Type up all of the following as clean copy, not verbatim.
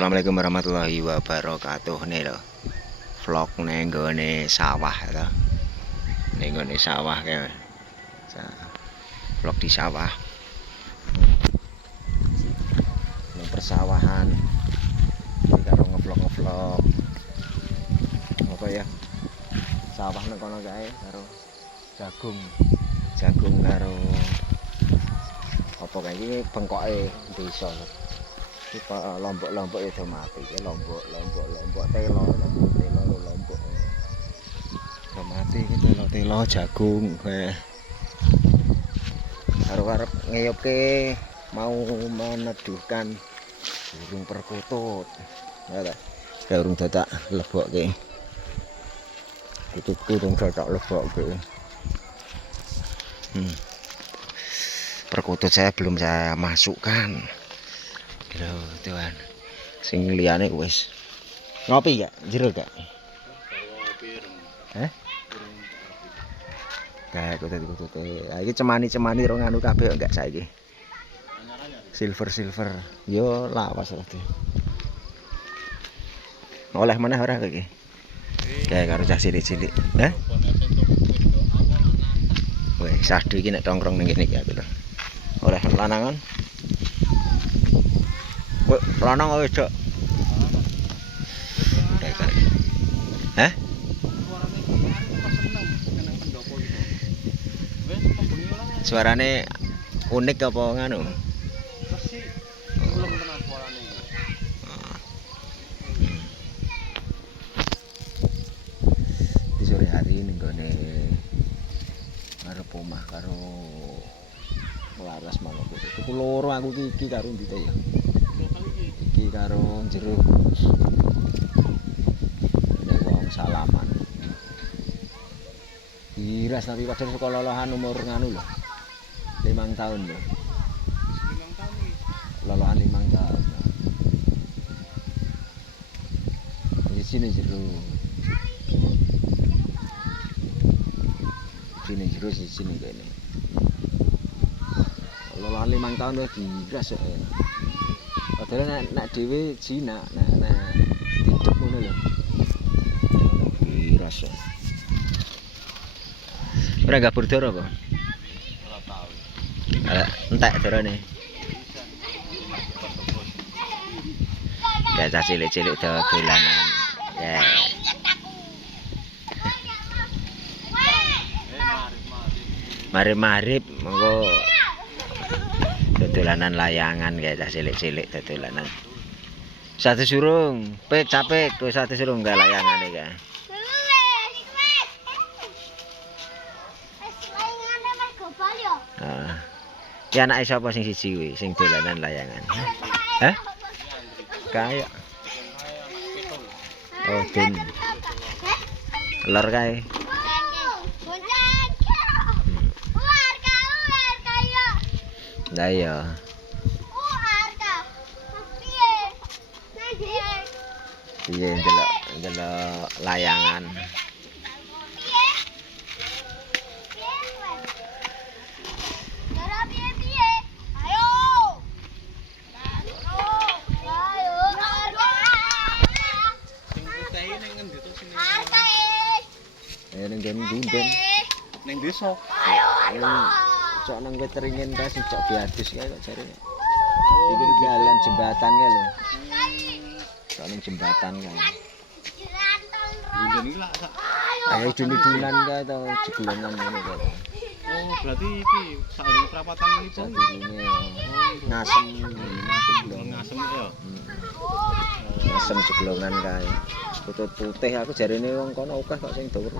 Assalamualaikum warahmatullahi wabarakatuh. Nih lho, vlog nenggone sawah lho. Nenggone sawah kae. Vlog di sawah. Nang persawahan. Iki karo ngevlog-ngevlog. Apa ya? Sawah nang kono kae karo jagung. Jagung karo apa kae iki bengkoke desa. Lombok-lombok itu mati, lombok telo lombok mati itu telo jagung karo ngeyopke mau meneduhkan burung perkutut ya ta urung dadak lebokke itu urung dadak lebokke perkutut saya belum saya masukkan. Lho, tuan. Sing liyane wis. Ngopi gak? Jero gak? Heh? Kayak kutut-kutut. Lah iki cemani-cemani rong anu kabeh enggak saiki. Silver. Yo lawas rada. Oleh meneh ora iki? Kayak karo cah cilik-cilik. Heh? Weh, sadu iki nek tongkrong ning kene iki aku lho. Oleh lanangan. Lanang apa wedok? Hah? Suarane unik apa nganu? Di sore hari ning gone arep omah karo laras manuk. Tuku loro aku iki karo ndite ya. Iki karo jero wong salaman diras tapi padahal sekolah lolohan umur nganu lho 5 tahun lho 5 tahun iki lolohan 5 tahun di sini jero sini kene lolohan 5 tahun wis diras ya. Padahal nek dhewe jinak, nek hidup ngono lho. Rasa. Ora gabur doro apa? Ora tau. Entek dorone. Kayak cilik-cilik dolanan. Ya. Marip-marip monggo dolanan layangan kayak cilik-cilik dolanan. Satu surung, capek tuh satu surung enggak layangan iki. Ya anake sapa sing siji kuwi sing dolanan layangan? Hah? Kayak oh, den. Lor kae. Lah iya. Iya ndelok layangan. Ning Gunben. Ning desa. Cok nang weteringen kae sing cok diadus kae kok jarene. Iki jalan jembatan kae lho. Cok ning jembatan kae. Gunben iki lak sak. Ayo duni-dunan kae to jeglongan ngene kae. Oh, berarti iki saurunge prapatan iki to. Ngasem ya. Ngasem jeglongan kae. Putut putih aku jarene wong kono akeh kok sing dhuwur.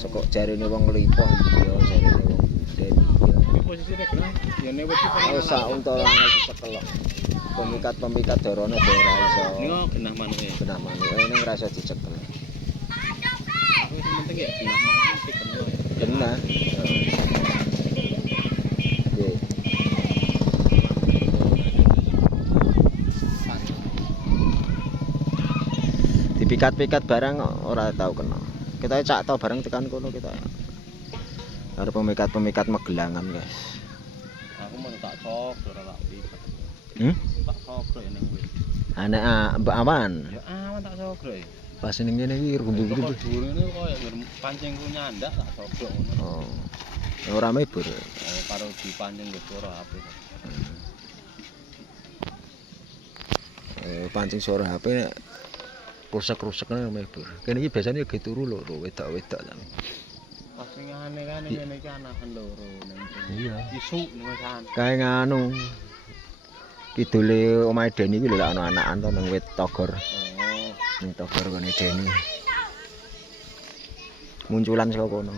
Sekok jarene wong lipoh iya jarene wong den iya. Posisine kena ya nek wedi kono sak unta lanang dicekel kok. Pemikat dorono ora iso. Niku genah manuke. Genah manuke ning ora iso dicekel. Wis penting ya genah manuke genah. Dipikat-pikat barang ora tau kena. Kita cak tau barang tekan kono kita. Karo pemikat-pemikat Magelangan, guys. Aku mau tak sok ora tak pikat. Tak sok ning wis. Anek Mbak Aman. Ya aman tak sogro ya. Pas ning kene iki rumbu-rumbu. Kok durune koyo pancing ku nyandak tak sogro ngono. Oh. Ora mebur. Karo dipancing nggo suara HP. Pancing suara HP nek rusak-rusak nang mebur. Kene iki biasane ge turu lho wedok-wedok ta. Pas ngene kan ngene iki anakan loro ning. Iya. Isu nusan. Kae nganu. Kidule omahe Deni iki lho lak ana anakan to nang wit togor. Oh. Ning togor kene Deni. Munculan saka kono.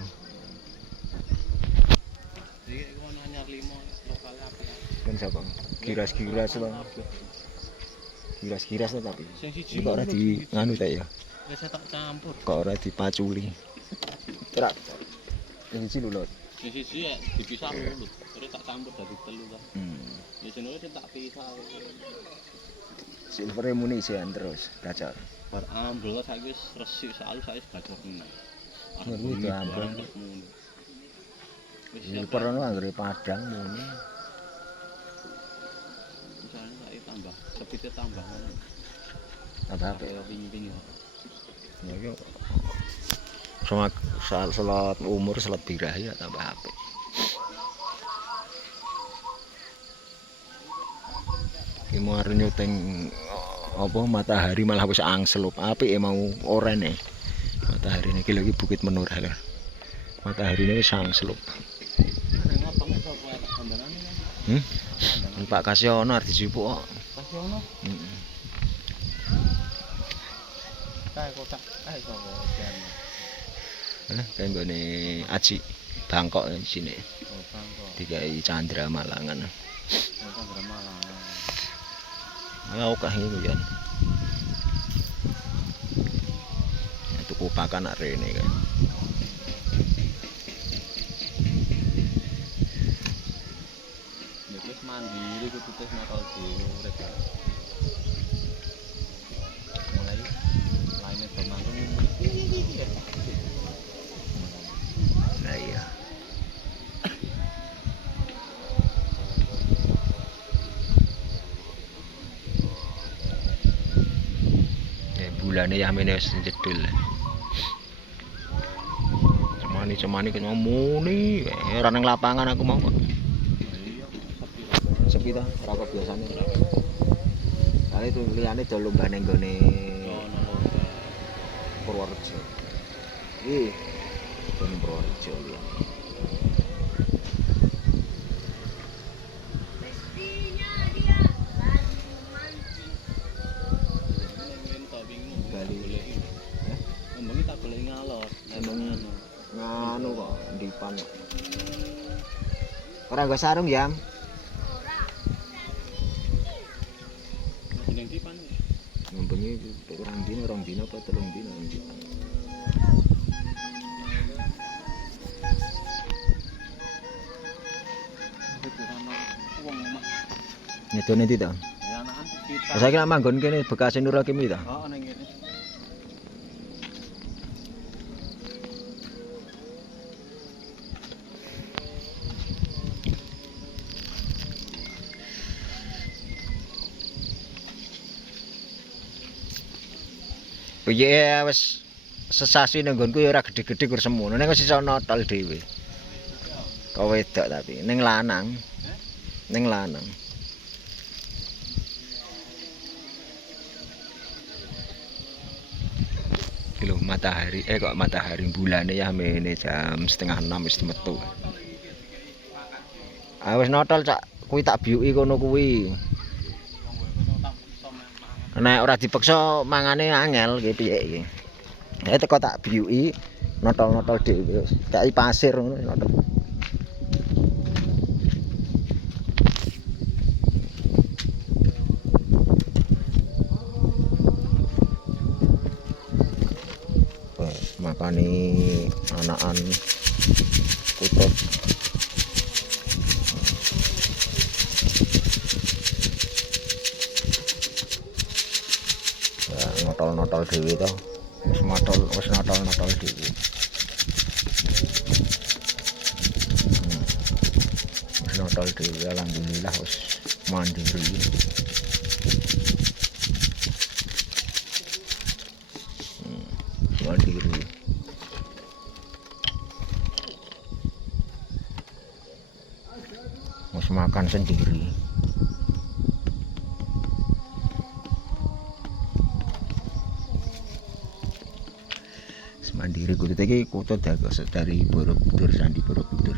Iki kono anyar 5 lokal apa ya? Kan sapa? Giras-giras to. Giras-giras to tapi. Sing siji Kok ora di nganu ta ya? Wis tak campur. Kok ora dipaculi. Terak. Sing siji lho. Sing siji ya dipisah lho. Terus tak campur dadi telu ta. Ya jenenge tak pisah. Silvere muni isian terus gacor. Bar ambrol saiki wis resik salu saiki gacor meneh. Ngerti itu ambrol. Silver ono anggere padang muni. Misalnya saiki tambah, sepite tambah ngono. Tambah apik. Ping-ping ya. Ya yo. Salat umur salat birah ya tambah apik. Ki mau arep nyuting apa matahari malah wis angslup. Apike mau orene. Matahari iki lho iki Bukit Menurah lho. Matahari ini wis angslup. Pak Kasyono arep dijupuk kok. Kasyono? Heeh. Kae kotak, kae sapa jan. Kae nggone Aji Bangkok sini. Oh, Bangkok. Dikai Chandra Malangan. Oh, Chandra Malangan. Ya okah iki jan. Tuku pakan arek rene kan. Mandiri kudu tes motor dhewe urip. Mulai lainnya bermantung ya. Nah iya. Bulane yamene wis jedul. Cemani kena muni, ora nang lapangan aku mau kok. Sepi ta, ora kok biasane. Kali itu liyane do lomba ning gone Purworejo. Ih, ning Purworejo liyane. Ngomongnya tak boleh ngalor, nganu kok ndipan. Ora nggo sarung ya? Ning dipan. Ngombengi kurang dino, rong dino apa telung dino ndipan. Nyedone ndi to? Ya anakan kita. Saiki nek manggon kene bekas Nur Hakim iki to? Heeh ning kene. Piye wis sesasi nang nggonku ya ora gedhe-gedhe kur semono. Ning wis iso notol dhewe. Kok wedok tapi ning lanang. Ning lanang. Lho matahari kok matahari bulane ya mene jam 5:30 wis metu. Ah wis notol cak kuwi tak biuki kono kuwi. Nek ora dipeksa mangane angel iki piye iki. Nek teko tak biuki notol-notol dhewe wis kaya pasir ngono notol. Makani anakan kutub. Notol-notol dhewe to. Wis notol-notol dhewe. Wis notol dhewe alhamdulillah wis mandiri. Harus makan sendiri. Mandiri kudu iki kota dari Borobudur, Candi Borobudur.